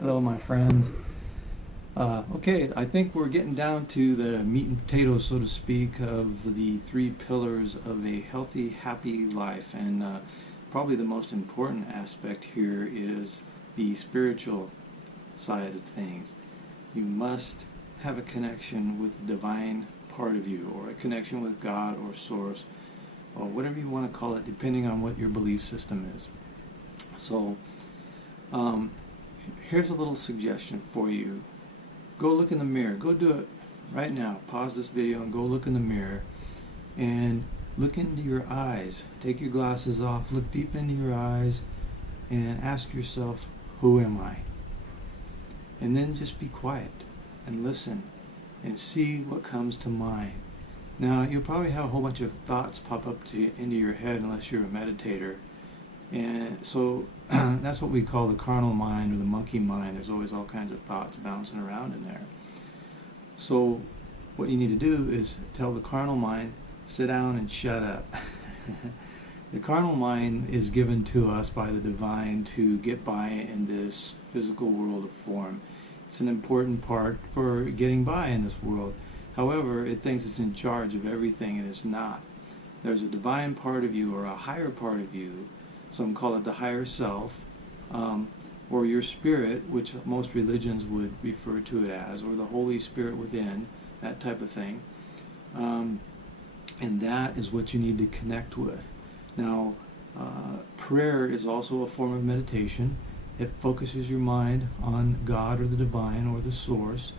Hello, my friends. Okay, I think we're getting down to the meat and potatoes, so to speak, of the three pillars of a healthy, happy life. And probably the most important aspect here is the spiritual side of things. You must have a connection with the divine part of you, or a connection with God or Source, or whatever you want to call it, depending on what your belief system is. So, here's a little suggestion for you. Go look in the mirror. Go do it right now. Pause this video and go look in the mirror and look into your eyes. Take your glasses off, look deep into your eyes, and ask yourself, who am I? And then just be quiet and listen and see what comes to mind. Now, you'll probably have a whole bunch of thoughts pop up into your head unless you're a meditator. And so that's what we call the carnal mind or the monkey mind. There's always all kinds of thoughts bouncing around in there. So what you need to do is tell the carnal mind, sit down and shut up. The carnal mind is given to us by the divine to get by in this physical world of form. It's an important part for getting by in this world. However, it thinks it's in charge of everything, and it's not. There's a divine part of you, or a higher part of you. Some call it the higher self, or your spirit, which most religions would refer to it as, or the Holy Spirit within, that type of thing. And that is what you need to connect with. Now, prayer is also a form of meditation. It focuses your mind on God or the divine or the source.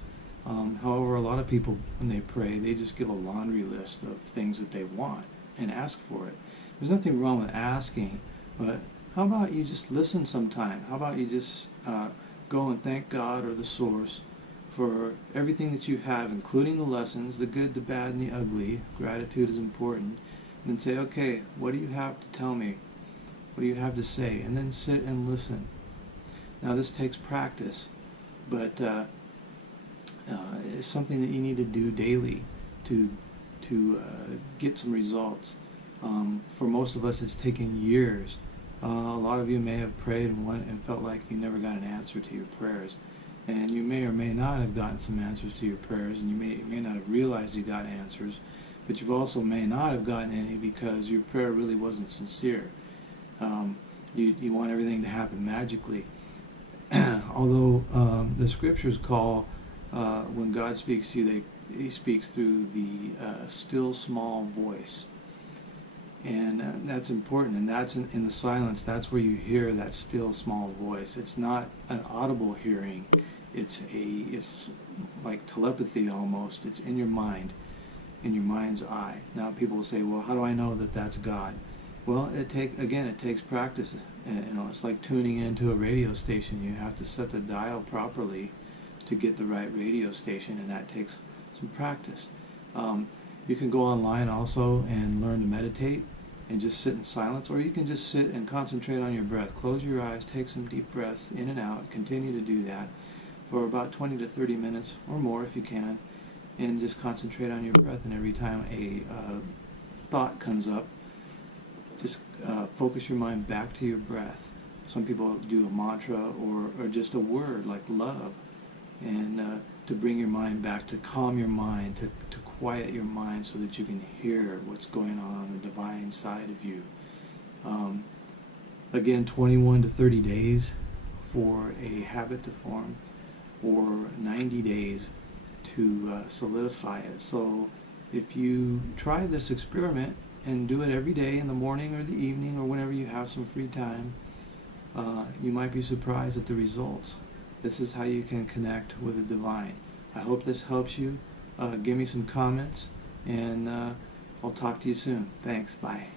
However, a lot of people, when they pray, they just give a laundry list of things that they want and ask for it. There's nothing wrong with asking. But how about you just listen sometime? How about you just go and thank God or the Source for everything that you have, including the lessons, the good, the bad, and the ugly. Gratitude is important. And then say, okay, what do you have to tell me? What do you have to say? And then sit and listen. Now, this takes practice, but it's something that you need to do daily to get some results. For most of us, it's taken years. A lot of you may have prayed and felt like you never got an answer to your prayers. And you may or may not have gotten some answers to your prayers, and you may not have realized you got answers, but you also may not have gotten any because your prayer really wasn't sincere. You want everything to happen magically. Although the scriptures call, when God speaks to you, He speaks through the still small voice. And that's important, and that's in the silence. That's where you hear that still small voice. It's not an audible hearing. It's like telepathy almost. It's in your mind, in your mind's eye. Now people will say, well, how do I know that that's God? Well, it takes practice. It's like tuning into a radio station. You have to set the dial properly to get the right radio station, and that takes some practice. You can go online also and learn to meditate and just sit in silence, or you can just sit and concentrate on your breath. Close your eyes, take some deep breaths in and out, continue to do that for about 20 to 30 minutes or more if you can, and just concentrate on your breath. And every time a thought comes up, just focus your mind back to your breath. Some people do a mantra or just a word like love, and to bring your mind back, to calm your mind, to quiet your mind so that you can hear what's going on the divine side of you. Again, 21 to 30 days for a habit to form, or 90 days to solidify it. So if you try this experiment and do it every day in the morning or the evening or whenever you have some free time, you might be surprised at the results. This is how you can connect with the divine. I hope this helps you. Give me some comments, and I'll talk to you soon. Thanks. Bye.